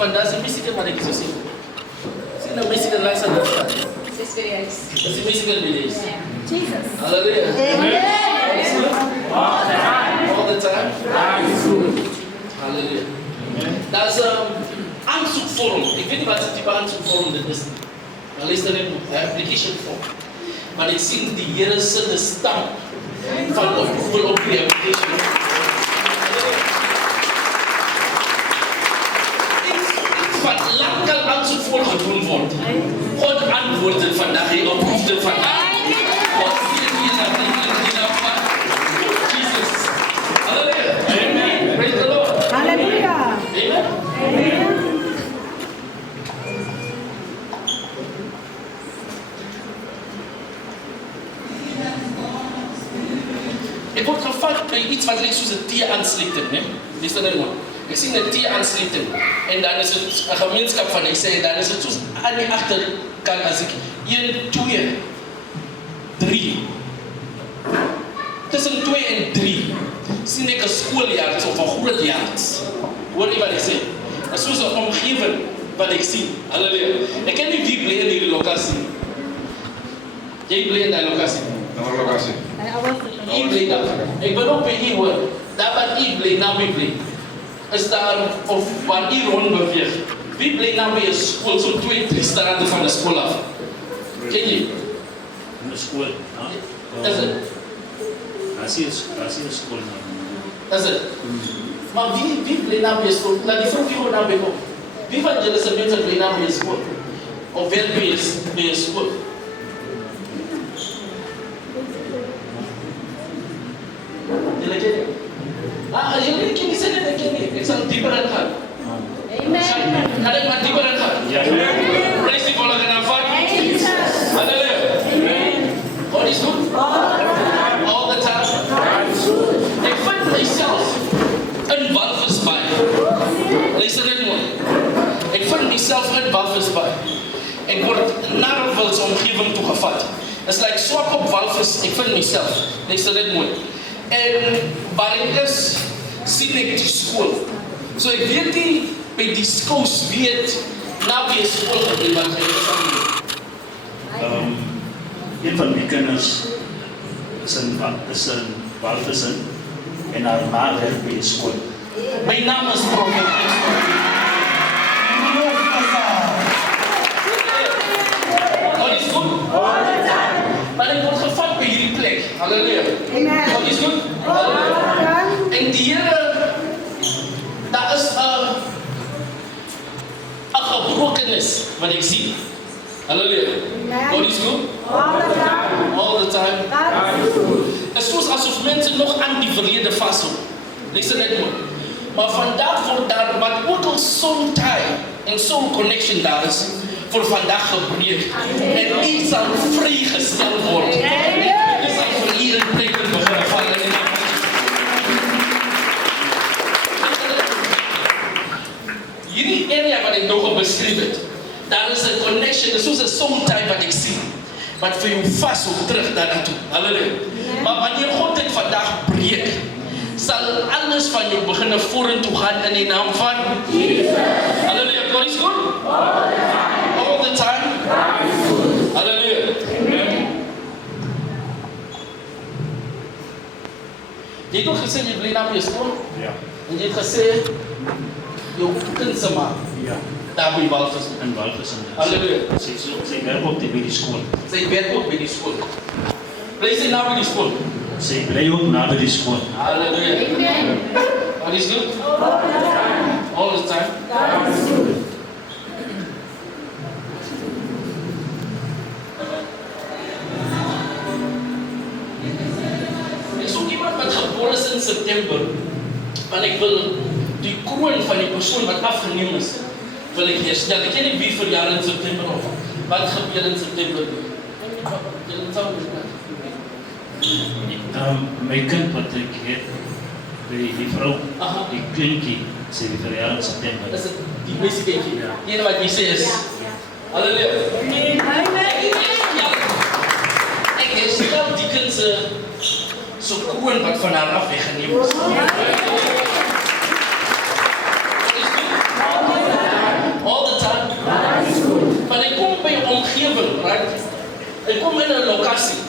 van daar is musical wat ek so sien. Sien nou musical langs aan die stad. Dis vir die huis. Dis die musical videos. Jesus. Hallelujah. All the time. Hallelujah. Daar's aansoekvorm. Ek weet nie wat se tipe aansoekvorm dit is. Maar lees dan net 'n application form. Maar ek sien die Here se stamp van approval op die application. Iets wat lankal aansoekvorm gedoen word. God antwoord dit vandag hier op dit vandag. God sien hier na Jesus. Hallelujah. Amen. Praise the Lord. Hallelujah. Amen. Amen. Ek word gevat by iets wat lyk soos 'n T-aansluiting, né? Dis dan net maar. Ek sien 'n T-aansluiting en dan is dit 'n gemeenskap van ek sê dan is dit soos aan die agterkant as ek 1 2 3. Tussen 2 en 3 sien ek 'n skooljaar of 'n groot jaar. Hoor jy wat ek sê? Dit is soos 'n omgewing wat ek sien. Halleluja. Ek ken nie wie bly in hierdie lokasie. Jy bly in daai lokasie. lokasie. Jy bly daar. Ek wil ook by u hoor. Daar waar u bly, nou wie bly. Is daar of waar u rond beweeg. Wie bly nou by 'n skool so 2-3 strate van 'n skool af? Ken jy? In 'n skool, Is dit? As jy 'n skool nou. Is dit? Maar wie bly nou by 'n skool? Laat die vrou hier nou by kom. Wie van julle se mense bly nou by 'n skool? Of wel by 'n skool? Julle ken nie sê dit ek ken nie. Ek sal dieper in gaan. Amen. Kan ek maar dieper in gaan? Ja. Praise die volgende naam van Jesus. Hallelujah. Amen. God is goed. All the time. Ek vind myself in Walvisbaai. Luister net mooi. Ek vind myself in Walvisbaai. Ek word na 'n wilse omgewing toe gevat. It's like swak op walvis. Ek vind myself. Luister net mooi. En waar ek is, sien ek die skool. So ek weet nie by die skous weet na wie skool gebly wat hy is aan. Een van die kinders is in Walvissen en haar ma werk by die skool. My naam is Profet. God is goed. Maar ek word gevat by hierdie plek. Halleluja. Amen. God is goed. En die Here, daar is 'n gebrokenis wat ek sien. Halleluja. God is goed. All the time. Het is soos asof mense nog aan die verlede vashou. Luister net mooi. Maar vandag word daar wat ook al soul tie en soul connection daar is, voor vandag gebreek. En u sal vrygestel word. En u sal vir u in teken begin val. Hierdie area wat ek nog beskryf het, daar is 'n connection, dit is soos 'n soul tie wat ek sien. Wat vir jou vashou terug daartoe. Halleluja. Maar wanneer God dit vandag breek, sal alles van jou begin vorentoe gaan in die naam van Jesus. Halleluja. God is goed. All the time. Halleluja. Amen. Jy het ook gesê jy bly nou by skool? Ja. En jy het gesê jou kind se ma Ja. daar by Walvis. In Walvissen. Halleluja. Sy werk op by die skool. Sy werk ook by die skool. Bly sy nou by die skool? Sy bly ook naby die skool. Halleluja. Amen. What is good? All the time. Ek soek iemand wat gebore is in September, want ek wil die kroon van die persoon wat afgeneem is, wil ek herstel. Ek weet nie wie verjaar in September of wat gebeur in September. Julle sal dit My kind wat ek het, die vrou, Aha. die klinkie, sy verjaar in September. is dit die meisiekindjie. Ja. Die ene wat jy sê is. Halleluja. Ek herstel die kind se kroon wat van haar af weggeneem is. Is dit? level, right? Ek kom in 'n lokasie